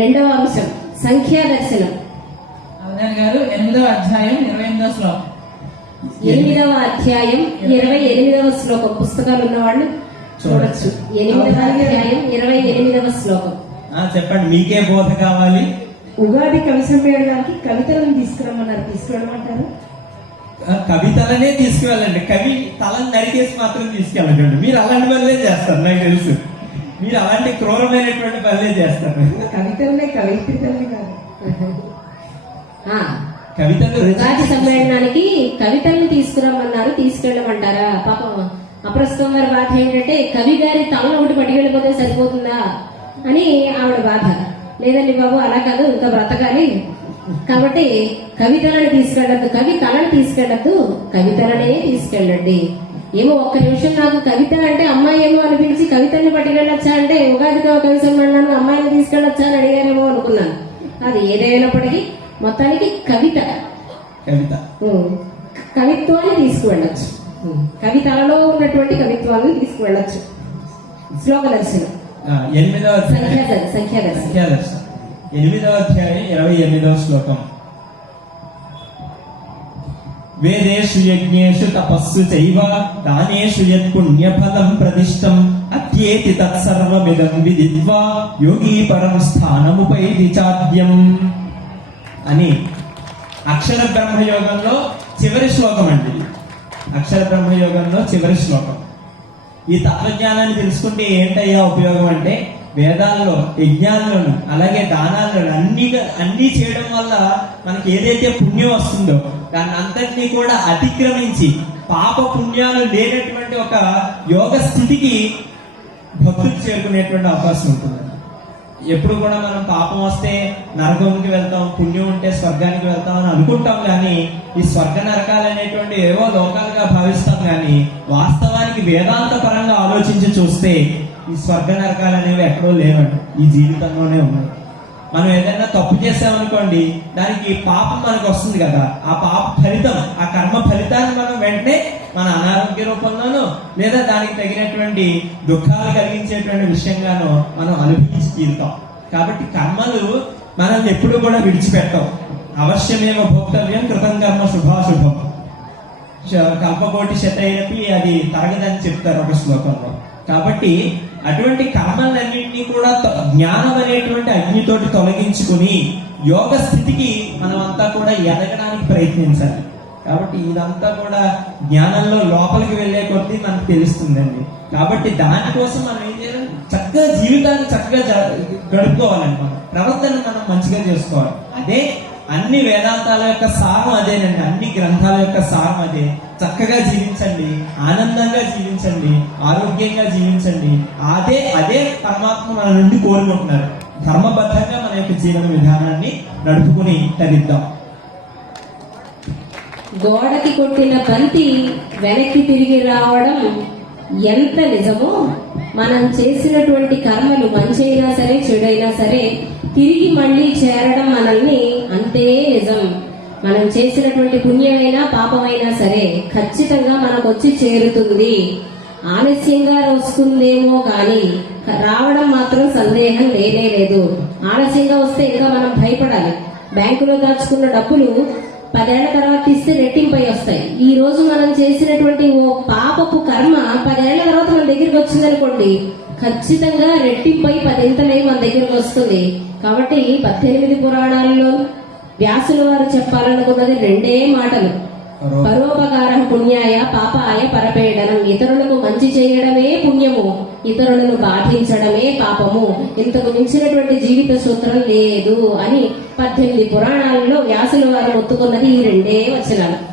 రెండవ అంశం సంఖ్యా దర్శనం అవధాని గారు ఎనిమిదవ అధ్యాయం ఇరవై ఎనిమిదవ శ్లోకం. ఎనిమిదవ అధ్యాయం ఇరవై ఎనిమిదవ శ్లోకం. పుస్తకాలు ఉన్నవాళ్ళు చూడొచ్చు. ఎనిమిదవ అధ్యాయం ఇరవై ఎనిమిదవ శ్లోకం చెప్పండి మీకే బోధ కావాలి? ఉగాది కవి సమ్మేళనానికి కవితలను తీసుకురమ్మన్నారు. తీసుకురమ్మంటారు కవితలనే తీసుకువెళ్ళండి. కవి తలని నరికేసి మాత్రం తీసుకెళ్ళకండి. మీరు అలాంటి పనులే చేస్తారు నాకు తెలుసు. మీరు అలాంటి క్రూరమైనటువంటి పనులే చేస్తారు. కవితలనే కాదు. ఆ, కవితలు ఉగాది సమ్మేళనానికి కవితల్ని తీసుకురమ్మన్నారు తీసుకెళ్ళమంటారా? పాపం అప్రస్తుతం గారి బాధ ఏంటంటే కవి గారి తలను ఒకటి పట్టుకెళ్ళిపోతే సరిపోతుందా అని ఆవిడ బాధ. లేదండి బాబు అలా కాదు ఇంకా బ్రతకాలి. కాబట్టి కవితలను తీసుకెళ్ళద్దు కవి తలను తీసుకెళ్ళద్దు కవితలనే తీసుకెళ్ళండి. ఏమో ఒక్క నిమిషం నాకు కవిత అంటే అమ్మాయి ఏమో అనిపించి కవితల్ని పట్టుకెళ్ళొచ్చా అంటే ఉగాది కవి సమ్మేళనానికి అమ్మాయిని తీసుకెళ్ళొచ్చా అని అడిగారేమో అనుకున్నాను. అది ఏదైనప్పటికీ మొత్తానికి కవిత. కవిత. కవిత్వాన్ని తీసుకువెళ్ళచ్చు. కవితలలో ఉన్నటువంటి కవిత్వాన్ని తీసుకువెళ్ళచ్చు. శ్లోక దర్శనం. ఎనిమిదవ సంఖ్యాదర్శనం. ఎనిమిదవ అధ్యాయం ఇరవై ఎనిమిదవ శ్లోకం. వేదేషు యజ్ఞేషు తపస్సు చైవ దానేషు యత్పుణ్యఫలం ప్రతిష్టం అత్యేతి తత్సర్వమిదం విదిద్వా యోగీ పరం స్థానముపైది చాద్యం అని అక్షర బ్రహ్మయోగంలో చివరి శ్లోకం అండి ఇది. అక్షర బ్రహ్మయోగంలో చివరి శ్లోకం ఈ తత్వజ్ఞానాన్ని తెలుసుకుంటే ఏంటయ్యా ఉపయోగం అంటే వేదాల్లో యజ్ఞాల్లోను అలాగే దానాల్లోను అన్ని అన్నీ చేయడం వల్ల మనకి ఏదైతే పుణ్యం వస్తుందో దాన్ని అంతటినీ కూడా అతిక్రమించి పాప పుణ్యాలు లేనటువంటి ఒక యోగ స్థితికి భక్తులు చేరుకునేటువంటి అవకాశం ఉంటుంది. ఎప్పుడు కూడా మనం పాపం వస్తే నరకంకి వెళ్తాం పుణ్యం ఉంటే స్వర్గానికి వెళ్తాం అని అనుకుంటాం కానీ ఈ స్వర్గ నరకాలు అనేటువంటి ఏవో లోకాలుగా భావిస్తాం కానీ వాస్తవానికి వేదాంత పరంగా ఆలోచించి చూస్తే ఈ స్వర్గ నరకాలు అనేవి ఎక్కడో లేవండి. ఈ జీవితంలోనే ఉన్నాయి. మనం ఏదైనా తప్పు చేసామనుకోండి దానికి పాపం మనకు వస్తుంది కదా. ఆ పాప ఫలితం ఆ కర్మ ఫలితాన్ని మనం వెంటనే మన అనారోగ్య రూపంలోనో లేదా దానికి తగినటువంటి దుఃఖాలు కలిగించేటువంటి విషయంగానో మనం అనుభవించి తీరుతాం. కాబట్టి కర్మలు మనల్ని ఎప్పుడు కూడా విడిచిపెట్టవు. అవశ్యమేవ భోక్తవ్యం కృతం కర్మ శుభాశుభం. శ- కల్పకోటి శతైనపి అది తరగదని చెప్తారు ఒక శ్లోకంలో. కాబట్టి అటువంటి కర్మలన్నింటినీ కూడా త- జ్ఞానం అనేటువంటి అగ్నితోటి తొలగించుకుని యోగ స్థితికి మనం అంతా కూడా ఎదగడానికి ప్రయత్నించాలి. కాబట్టి ఇదంతా కూడా జ్ఞానంలో లోపలికి వెళ్ళే కొద్దీ మనకు తెలుస్తుందండి. కాబట్టి దానికోసం మనం ఏం చేయాలి? చక్కగా జీవితాన్ని చక్కగా గడుపుకోవాలండి మనం. ప్రవర్తన మనం మంచిగా చేసుకోవాలి. అదే అన్ని వేదాంతాల యొక్క సారం అదేనండి అన్ని గ్రంథాల యొక్క సారం అదే. చక్కగా జీవించండి ఆనందంగా జీవించండి ఆరోగ్యంగా జీవించండి. అదే అదే పరమాత్మ మన నుండి కోరుకుంటున్నారు. ధర్మబద్ధంగా మన యొక్క జీవన విధానాన్ని నడుపుకుని తరిద్దాం. గోడకి కొట్టిన బంతి వెనక్కి తిరిగి రావడం ఎంత నిజమో? మనం చేసినటువంటి కర్మలు మంచైనా సరే చెడైనా సరే తిరిగి మళ్ళీ చేరడం మనల్ని అంతే నిజం మనం చేసినటువంటి పుణ్యమైనా పాపమైనా సరే ఖచ్చితంగా మనకు వచ్చి చేరుతుంది. ఆలస్యంగా వస్తుందేమో కానీ రావడం మాత్రం సందేహం లేనే లేదు. ఆలస్యంగా వస్తే ఇంకా మనం భయపడాలి. బ్యాంకులో దాచుకున్న డబ్బులు పదేళ్ళ తర్వాత ఇస్తే రెట్టింపై వస్తాయి. ఈ రోజు మనం చేసినటువంటి ఓ పాపపు కర్మ పదేళ్ళ తర్వాత మన దగ్గరికి వచ్చిందనుకోండి ఖచ్చితంగా రెట్టింపై పదింతలై మన దగ్గరకు వస్తుంది. కాబట్టి పద్దెనిమిది పురాణాల్లో వ్యాసుల వారు చెప్పాలనుకున్నది రెండే మాటలు. పరోపకార పుణ్యాయ పాపాయ పరపేడనం. ఇతరులకు మంచి చేయడమే పుణ్యము. ఇతరులను బాధించడమే పాపము. ఇంతకు మించినటువంటి జీవిత సూత్రం లేదు అని పద్దెనిమిది పురాణాలలో వ్యాసుల వారు ఒత్తుకున్నది ఈ రెండే వచనాలు.